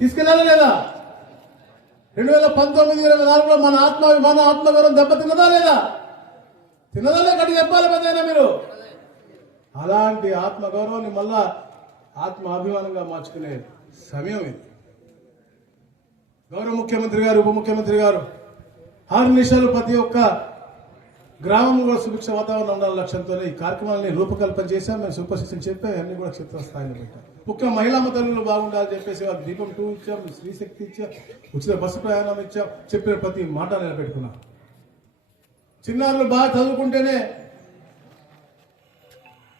తీసుకెళ్ళాలా లేదా? 2019-24లో మన ఆత్మాభిమానం ఆత్మగౌరవం దెబ్బతిన్నదా లేదా? తిన్నదాలే గట్టి చెప్పాలి పెద్దయినా మీరు. అలాంటి ఆత్మగౌరవాన్ని మళ్ళా ఆత్మాభిమానంగా మార్చుకునే సమయం ఇది. గౌరవ ముఖ్యమంత్రి గారు, ఉప ముఖ్యమంత్రి గారు 6 నిమిషాలు ప్రతి ఒక్క గ్రామం కూడా సుభిక్ష వాతావరణం ఉండాల లక్ష్యంతోనే ఈ కార్యక్రమాలని రూపకల్పన చేశాం. మేము సూపర్ సిక్స్ చెప్పాం, అన్ని కూడా క్షేత్రస్థాయిలో పెట్టాం. ముఖ్య మహిళా తల్లులు బాగుండాలని చెప్పేసి వారు దీపం 2 ఇచ్చాం, స్త్రీశక్తి ఇచ్చాం, ఉచిత బస్సు ప్రయాణం ఇచ్చాం. చెప్పిన ప్రతి మాట నిలబెట్టుకున్నాం. చిన్నారులు బాగా చదువుకుంటేనే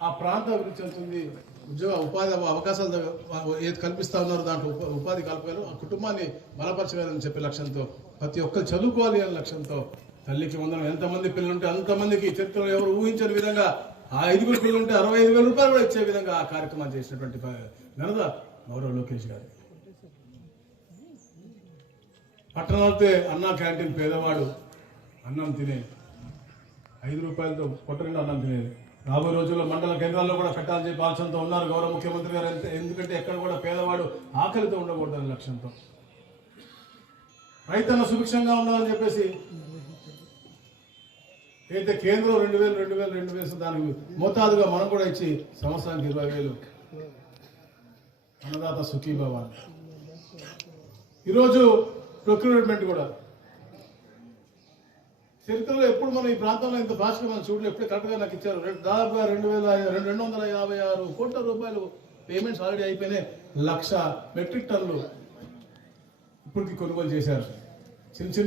ఆ ప్రాంత అభివృద్ధి చెందుతుంది. ఉద్యోగ ఉపాధి అవకాశాలు ఏది కల్పిస్తా ఉన్నారో దాంట్లో ఉపాధి కల్పగలరు, ఆ కుటుంబాన్ని బలపరచగలని చెప్పే లక్ష్యంతో ప్రతి ఒక్కరు చదువుకోవాలి అనే లక్ష్యంతో తల్లికి వందనం. ఎంతమంది పిల్లలు ఉంటే అంతమందికి చరిత్రలో ఎవరు ఊహించని విధంగా ఆ 5 పిల్లలు ఉంటే 65,000 రూపాయలు కూడా ఇచ్చే విధంగా ఆ కార్యక్రమాలు చేసినటువంటి ఘనత గౌరవ లోకేష్ గారు. పట్టణాలతో అన్నా క్యాంటీన్ పేదవాడు అన్నం తినే 5 రూపాయలతో పొట్టకుండా అన్నం తినేది. రాబోయే రోజుల్లో మండల కేంద్రాల్లో కూడా పెట్టాలని చెప్పి ఆలోచనతో ఉన్నారు గౌరవ ముఖ్యమంత్రి గారు. ఎందుకంటే ఎక్కడ కూడా పేదవాడు ఆకలితో ఉండకూడదనే లక్ష్యంతో రైతన్న సుభిక్షంగా ఉండాలని చెప్పేసి అయితే కేంద్రం 2,000 దానికి మోతాదుగా మనం కూడా ఇచ్చి సంవత్సరానికి 20,000 అన్నదాత సుఖీభవ. ఈరోజు ప్రొక్యూర్మెంట్ కూడా చరిత్రలో ఎప్పుడు మనం ఈ ప్రాంతంలో ఇంత భాషగా మనం చూడలేదు. ఎప్పుడు కరెక్ట్గా నాకు ఇచ్చారు. దాదాపుగా 256 కోట్ల రూపాయలు పేమెంట్స్ ఆల్రెడీ అయిపోయినాయి. 1,00,000 మెట్రిక్ టన్నులు ఇప్పటికి కొనుగోలు చేశారు. చిన్న చిన్న